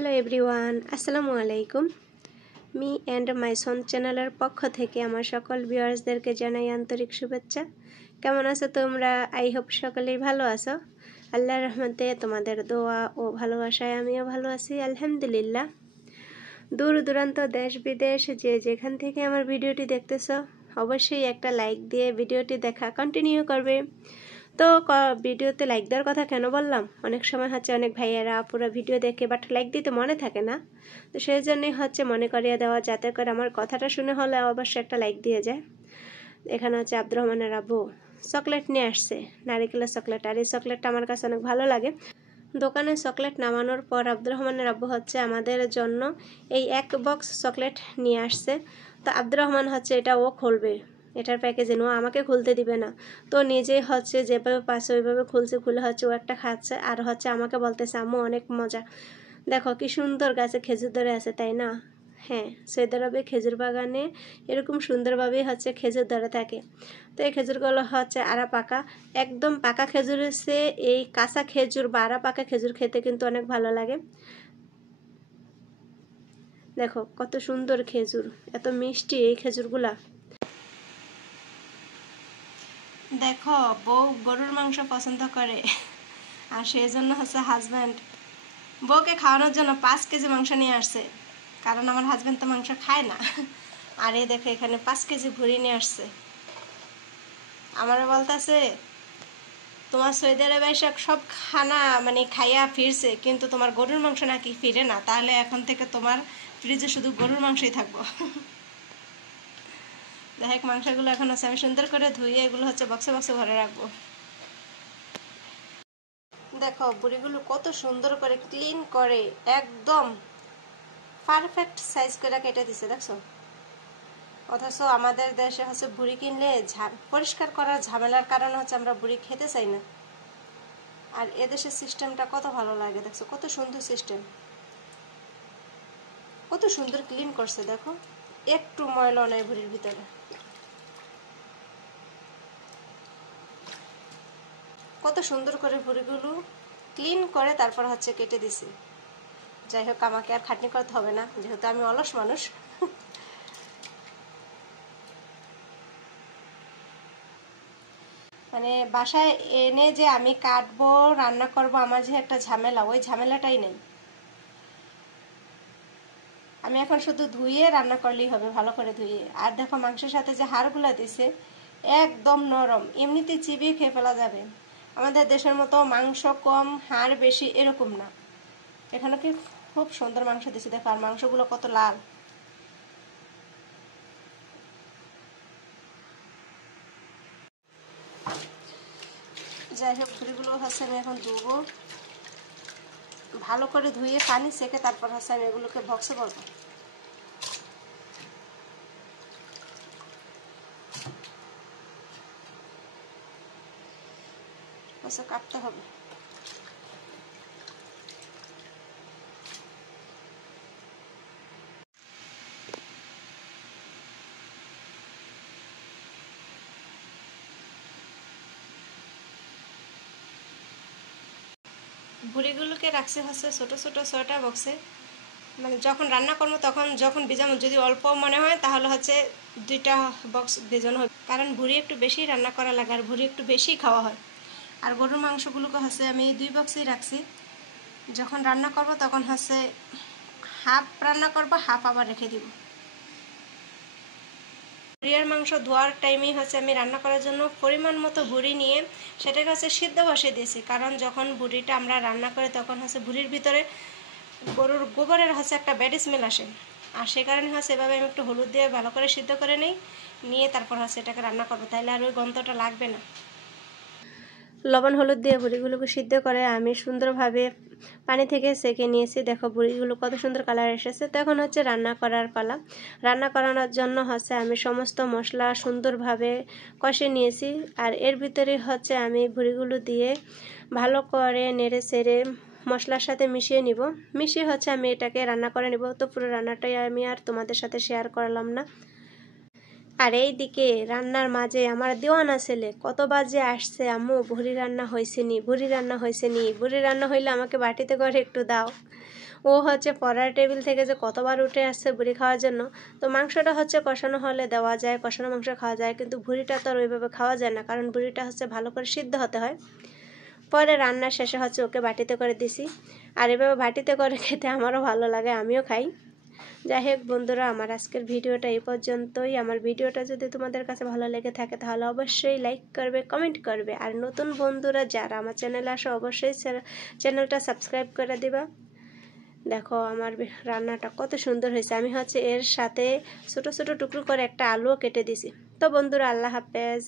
Hello everyone, আসসালামু আলাইকুম। Me and my সন চ্যানেলের পক্ষ থেকে আমার সকল ভিউয়ার্সদেরকে জানাই আন্তরিক শুভেচ্ছা। কেমন আছো তোমরা? আই হোপ সকলেই ভালো আছো। আল্লাহর রহমতে তোমাদের দোয়া ও ভালোবাসায় আমিও ভালো আছি, আলহামদুলিল্লাহ। দূর দূরান্ত দেশ বিদেশ যে যেখান থেকে আমার ভিডিওটি দেখতেছো, অবশ্যই একটা লাইক দিয়ে ভিডিওটি দেখা কন্টিনিউ করবে। তো ভিডিওতে লাইক দেওয়ার কথা কেন বললাম, অনেক সময় হচ্ছে অনেক ভাইয়েরা পুরো ভিডিও দেখে বাট লাইক দিতে মনে থাকে না, তো সেই জন্যই হচ্ছে মনে করিয়ে দেওয়া, যাতে করে আমার কথাটা শুনে হলে অবশ্যই একটা লাইক দিয়ে যায়। এখানে হচ্ছে আব্দুর রহমানের আব্বু চকলেট নিয়ে আসছে, নারিকেলের চকলেট, আর এই চকলেটটা আমার কাছে অনেক ভালো লাগে। দোকানে চকলেট নামানোর পর আব্দুর রহমানের আব্বু হচ্ছে আমাদের জন্য এই এক বক্স চকলেট নিয়ে আসছে। তো আব্দুর রহমান হচ্ছে এটা ও খুলবে, এটার প্যাকেজিং ও আমাকে খুলতে দিবে না, তো নিজেই হচ্ছে যেভাবে পাচ্ছে ওইভাবে খুলে হচ্ছে ও একটা খাচ্ছে, আর হচ্ছে আমাকে বলতেছে আম্মু অনেক মজা, দেখো কি সুন্দর গাছে খেজুর ধরে আছে, তাই না? হ্যাঁ, সৌদি আরবে খেজুর বাগানে এরকম সুন্দরভাবেই হচ্ছে খেজুর ধরে থাকে। তো এই খেজুরগুলো হচ্ছে আড়া পাকা, একদম পাকা খেজুরের চেয়ে এই কাঁচা খেজুর বা আড়া পাকা খেজুর খেতে কিন্তু অনেক ভালো লাগে। দেখো কত সুন্দর খেজুর, এত মিষ্টি এই খেজুরগুলা। দেখো বউ গরুর মাংস পছন্দ করে, আর সেই জন্য হচ্ছে হাজব্যান্ড বউকে খাওয়ানোর জন্য 5 কেজি মাংস নিয়ে আসছে, কারণ আমার হাজব্যান্ড তো মাংস খায় না। আর এই দেখো এখানে 5 কেজি ভুড়ি নিয়ে আসছে। আমারও বলতেছে তোমার সৌদি আরবে সব খানা মানে খাইয়া ফিরছে, কিন্তু তোমার গরুর মাংস নাকি ফিরে না, তাহলে এখন থেকে তোমার ফ্রিজে শুধু গরুর মাংসই থাকবো। যাই হোক, মাংসগুলো এখন হচ্ছে আমি সুন্দর করে ধুয়ে এগুলো হচ্ছে বক্সে বক্সে ভরে রাখবো। দেখো বুড়িগুলো কত সুন্দর করে ক্লিন করে, একদম পারফেক্ট সাইজ করে কেটে দিছে, দেখছো? অথচ আমাদের দেশে হচ্ছে বুড়ি কিনলে পরিষ্কার করার ঝামেলার কারণে হচ্ছে আমরা বুড়ি খেতে চাই না। আর এদেশের সিস্টেমটা কত ভালো লাগে, দেখছো কত সুন্দর সিস্টেম, কত সুন্দর ক্লিন করছে, দেখো একটু ময়লা নাই বুড়ির ভিতরে। কত সুন্দর করে বুড়িগুলো ক্লিন করে তারপর হচ্ছে কেটে দিছে। যাই হোক, আমাকে আর খাটনি করতে হবে না, যেহেতু আমি অলস মানুষ। মানে বাসায় এনে যে আমি কাটবো রান্না করব, আমার যে একটা ঝামেলা, ওই ঝামেলাটাই নেই। আমি এখন শুধু ধুয়ে রান্না করলেই হবে, ভালো করে ধুয়ে। আর দেখো মাংসের সাথে যে হাড়গুলা দিছে একদম নরম, এমনিতে চিবিয়ে খেয়ে ফেলা যাবে। আমাদের দেশের মতো মাংস কম হাড় বেশি এরকম না, এখানে কি খুব সুন্দর মাংস দিছে। দেখো আর মাংসগুলো কত লাল। যাই হোক, ভুড়িগুলো হচ্ছে আমি এখন ধুবো, ভালো করে ধুয়ে পানি সেকে তারপর হচ্ছে আমি এগুলোকে বক্সে ভরবো। আচ্ছা, কাটতে হবে। ভুড়িগুলোকে রাখছে হচ্ছে ছোটো ছোটো 6টা বক্সে, মানে যখন রান্না করবো তখন যখন ভিজানো যদি অল্প মনে হয় তাহলে হচ্ছে 2টা বক্স ভেজানো হবে, কারণ ভুড়ি একটু বেশি রান্না করা লাগে আর ভুড়ি একটু বেশি খাওয়া হয়। আর গরুর মাংসগুলোকে হচ্ছে আমি 2 বক্সেই রাখছি, যখন রান্না করব তখন হচ্ছে হাফ রান্না করব, হাফ আবার রেখে দিব। ভুড়ির মাংস ধোয়ার টাইমেই হচ্ছে আমি রান্না করার জন্য পরিমাণ মতো ভুড়ি নিয়ে সেটাকে হচ্ছে সিদ্ধ বসিয়ে দিয়েছি, কারণ যখন ভুড়িটা আমরা রান্না করি তখন হচ্ছে ভুড়ির ভিতরে গরুর গোবরের হচ্ছে একটা ব্যাড স্মেল আসে, আর সে কারণে হচ্ছে এভাবে আমি একটু হলুদ দিয়ে ভালো করে সিদ্ধ করে নিয়ে তারপর হচ্ছে এটাকে রান্না করবো, তাইলে আর ওই গন্ধটা লাগবে না। লবণ হলুদ দিয়ে বুড়িগুলোকে সিদ্ধ করে আমি সুন্দরভাবে পানি থেকে সেঁকে নিয়েছি। দেখো বুড়িগুলো কত সুন্দর কালার এসেছে। তো এখন হচ্ছে রান্না করার পালা। রান্না করানোর জন্য হচ্ছে আমি সমস্ত মশলা সুন্দরভাবে কষে নিয়েছি, আর এর ভিতরে হচ্ছে আমি বুড়িগুলো দিয়ে ভালো করে নেড়ে চেড়ে মশলার সাথে মিশিয়ে নিব। মিশিয়ে হচ্ছে আমি এটাকে রান্না করে নিব। তো পুরো রান্নাটাই আমি আর তোমাদের সাথে শেয়ার করলাম না। আর এই দিকে রান্নার মাঝে আমার দেওয়ানা ছেলে কত বাজে আসছে, আম্মু ভুড়ি রান্না হয়েছে নি, ভুড়ি রান্না হয়েছে নি, ভুড়ি রান্না হইলে আমাকে বাটিতে করে একটু দাও। ও হচ্ছে পড়ার টেবিল থেকে যে কতবার উঠে আসছে বুড়ি খাওয়ার জন্য। তো মাংসটা হচ্ছে কষানো হলে দেওয়া যায়, কষানো মাংস খাওয়া যায়, কিন্তু ভুড়িটা তো আর ওইভাবে খাওয়া যায় না, কারণ ভুড়িটা হচ্ছে ভালো করে সিদ্ধ হতে হয়। পরে রান্নার শেষে হচ্ছে ওকে বাটিতে করে দিছি, আর এভাবে বাটিতে করে খেতে আমারও ভালো লাগে, আমিও খাই। যাই হোক বন্ধুরা, আমার আজকের ভিডিওটা এই পর্যন্তই। আমার ভিডিওটা যদি তোমাদের কাছে ভালো লেগে থাকে তাহলে অবশ্যই লাইক করবে, কমেন্ট করবে, আর নতুন বন্ধুরা যারা আমার চ্যানেলে আসো অবশ্যই চ্যানেলটা সাবস্ক্রাইব করে দিবা। দেখো আমার রান্নাটা কত সুন্দর হয়েছে। আমি হচ্ছে এর সাথে ছোট ছোট টুকরো করে একটা আলুও কেটে দিছি। তো বন্ধুরা, আল্লাহ হাফেজ।